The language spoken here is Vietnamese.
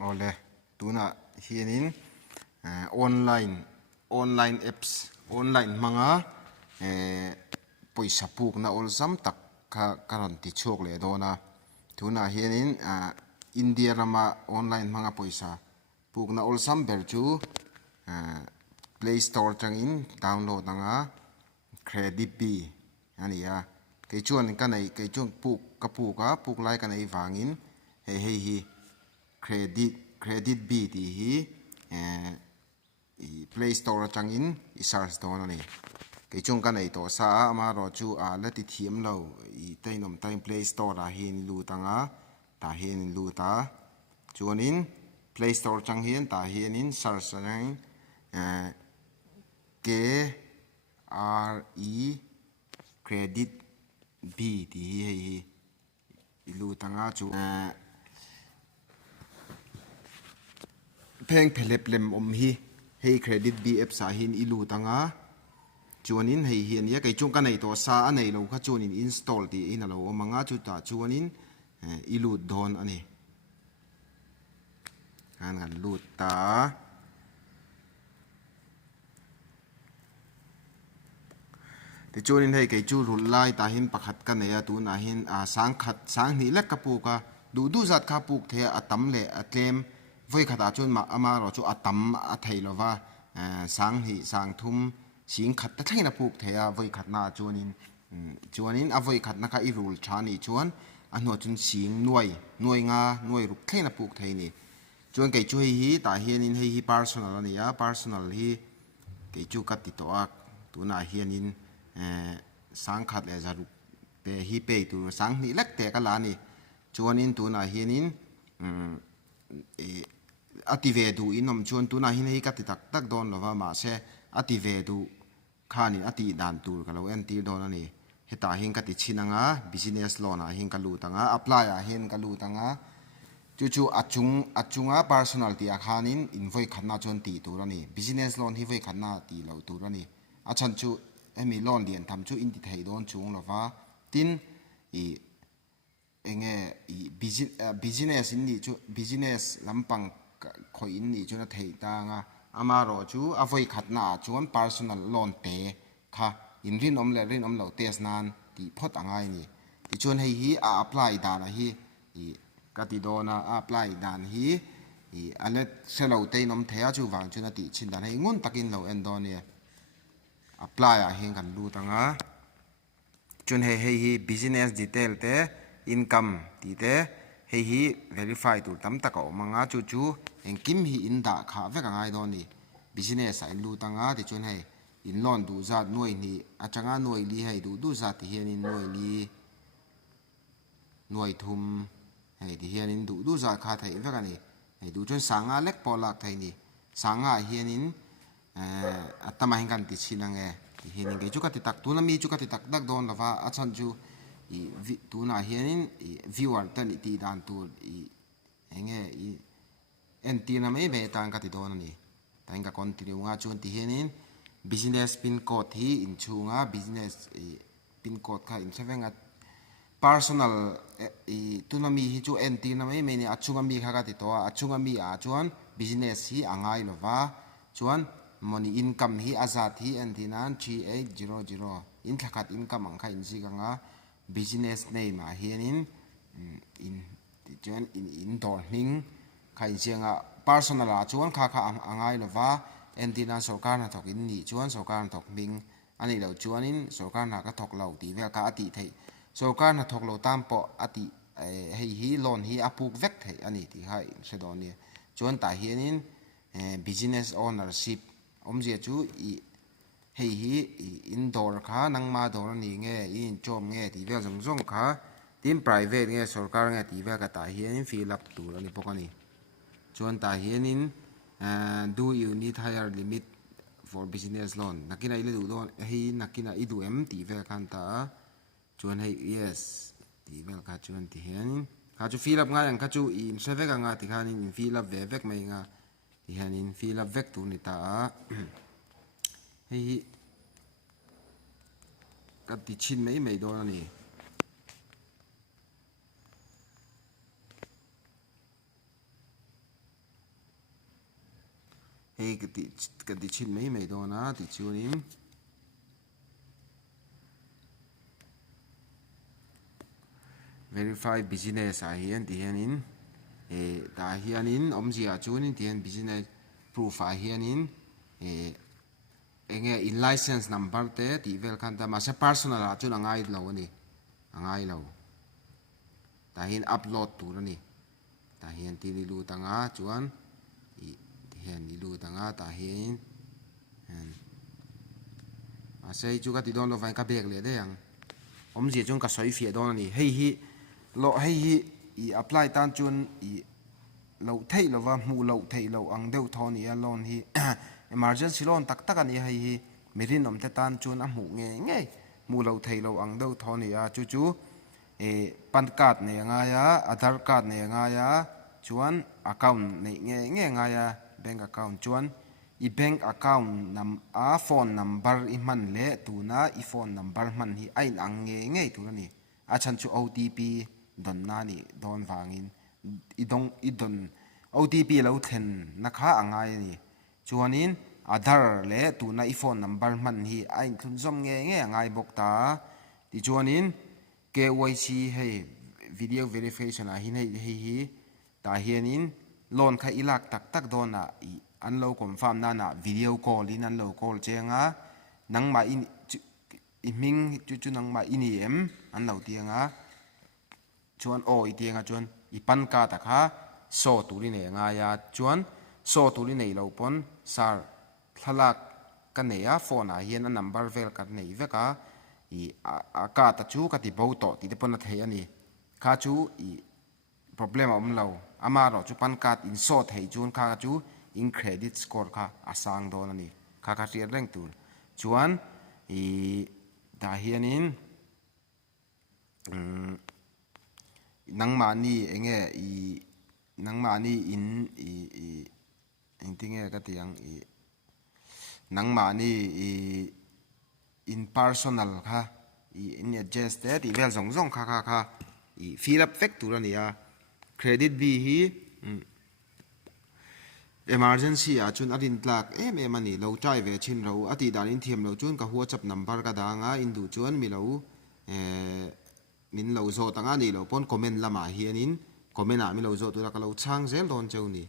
ole tuna hianin online apps online manga poisa puk na olzam tak karon ti chok le dona tuna hianin India rama online manga poisa puk na olzam berchu Play Store tangin download nga credit b ani ya cái chuan cái này cái chuan puk lai cái này vangin hi credit b thì hi Play Store tangin i search don ani cái chuan cái này to sa ama ro chu la ti thiam lo i tainom time Play Store a hin lu tanga ta hin lu ta chuanin Play Store tang hian ta hianin search nang K R E credit B thì hi lu tanga chu pheng phelep lem hi hey credit B app sa hin ilu tanga chuanin hei hian ya kai chung ka nei to sa anei lo kha chuanin install ti in lo manga chu ta chuanin ilu don ani kan lu ta ti chuanin hei kai chu rul lai ta hin pakhat ka nei tu na hin sang ni lek ka pu ka du zat kha puk the atam le atlem voi khata chun ma ama ro chu atam a thei lova sang thum sing khat ta thaina puk theya voi khatna chuanin a voi khatna ka i rul thani chuan a no chun sing nuai nga nuai ruk thaina puk thei ni chuan kai chu hi ta hianin hi personal ani ya personal hi kai chu ka ti to a tuna hianin sang khat le zaru pe hi pe tu sang ni lek te ka la ni chuanin tuna hianin active du inom chuan tuna hin hi ka ti tak don lova ma se active du khani ati dan tur ka lo en ti don ani heta hin ka ti chinanga business loan a hin ka lu tanga apply a hin ka lu tanga chu achunga personal ti a khanin invoice khanna chon ti tur ani business loan hi voi khanna ti lo tur ani achan chu emi loan lian tham chu in ti thei don chung lova tin enge business in ni chu business lampang khoi in ni chu na thei ta nga ama ro chu avoi khatna chuan personal loan te kha in rin om lo test nan ti phot angai ni ti chuan hei hi a apply dan a hi ka ti dona apply dan hi alet selo te nom thea chu wang chu na ti chin dan hei ngun takin lo en don ni apply a hen kan lu tanga chun hei hi business detail te income ti te hei hi verify tur tam taka manga chu engkim hi inda kha veka ngai don ni business a lu tanga ti chun hei in loan du zat nuai ni achanga nuai li hei du zat ti hian in nuai li nuai thum hei ti hian in du zat kha thei veka ni hei du chun sanga lek polak thei ni sanga hian in atama hin kan ti chinange ti hian in ge chu ka ti tak tu na mi chu ka ti tak dak don lova achan chu tu na hianin viewer tan ti dan tu enge nt na me be tang ka ti don ani ta inga continue nga chun ti hianin business pin code hi in chunga business pin code kha in sevenga personal tu na mi hi chu nt na me ni achunga mi kha ka ti to achunga mi a chuan business hi angai lova chuan money income hi azat hi nt nan 3800 in thakat income ang kha in siganga business name a hianin in dorning khai chenga personal a chuan kha angai lova entina sarkar na thok in ni chuan sarkar na thok ming ani lo chuanin sarkar na ka thok lo ti ve ka ati thei sarkar na thok lo tam po ati hei hi loan hi apuk vek thei ani ti hai sedon ni chuan ta hianin business ownership omje chu hei hi indoor kha nangma dor ni nge in chom nge ti ve zong kha tin private nge sarkar nge ti ve ka ta hian fill up tur ani pokani chuan ta hianin do you need higher limit for business loan nakina ile du don hei nakina idu em ti ve kan ta chuan hei yes ti ve ka chuan ti hian ka chu fill up nga yang ka chu in se ve ka nga ti khan in fill up ve vek mai nga ti hianin fill up vek tu ni ta hei ka ti chin mai don ani cái tí chín mấy đó na tí chú nín verify business hiền thì hiền in ta hiền in gì chú nín thì hiền business proof hiền in enge in license number te ti vel khan ta ma se personal chu na ngai lo ni ngai lo ta hin upload tu ni ta hian ti ni lu tanga chuan i hian ni lu tanga ta hin a sei chu ka ti don lo vai ka bek le de yang gì chung ka soi fie don ni hei hi lo hei hi i apply tan chun i lo thei lo wa mu lo thei lo ang deuh thon i loan hi emergency loan tak tak ani hei hi mirin om te tan chun a mu nge mu lo thei lo ang deuh thon i a chu pan card ne nga ya aadhar card ne nga ya chuan account ne nge nga ya bank account chuan i bank account phone number i man le tu na i phone number man hi ai ang nge tu ni a chan chu OTP don na ni don wangin i don OTP lo thlen na kha angai ni chuanin aadhar le tu na i phone number man hi ai thun zom nge angai bok ta ti chuanin KYC hay video verification a hin hi ta hianin loan kha ilak tak tak dona i an lo confirm na video call in an lo call chenga nang ma in i ming chu nang ma in em an lo tianga chuan o i tianga chuan i pan ka ta kha so tu ri ne nga ya chuan so tu ri nei lo pon sar thalak ka ne ya phone a hian a number vel ka nei veka i a ka ta chu ka ti bo to ti te pon na thei ani kha chu i problem om lo ama ro chu pan card in so thei chun kha chu in credit score kha asang don ani kha riat reng tur chuan i da hianin nangmani enge i nangmani in tinge ka tiang i nangmani i in personal kha i in address te ti vel zong kha i fill up vek tur ani a credit b hi emergency a chun adin tlak em ani lo trai ve chin ro ati danin thiam lo chun ka WhatsApp number ka danga in du chuan mi lo min lo zo tanga ni lo pon comment lama hianin comment a mi lo zo tu la ka lo chang zel don cheu ni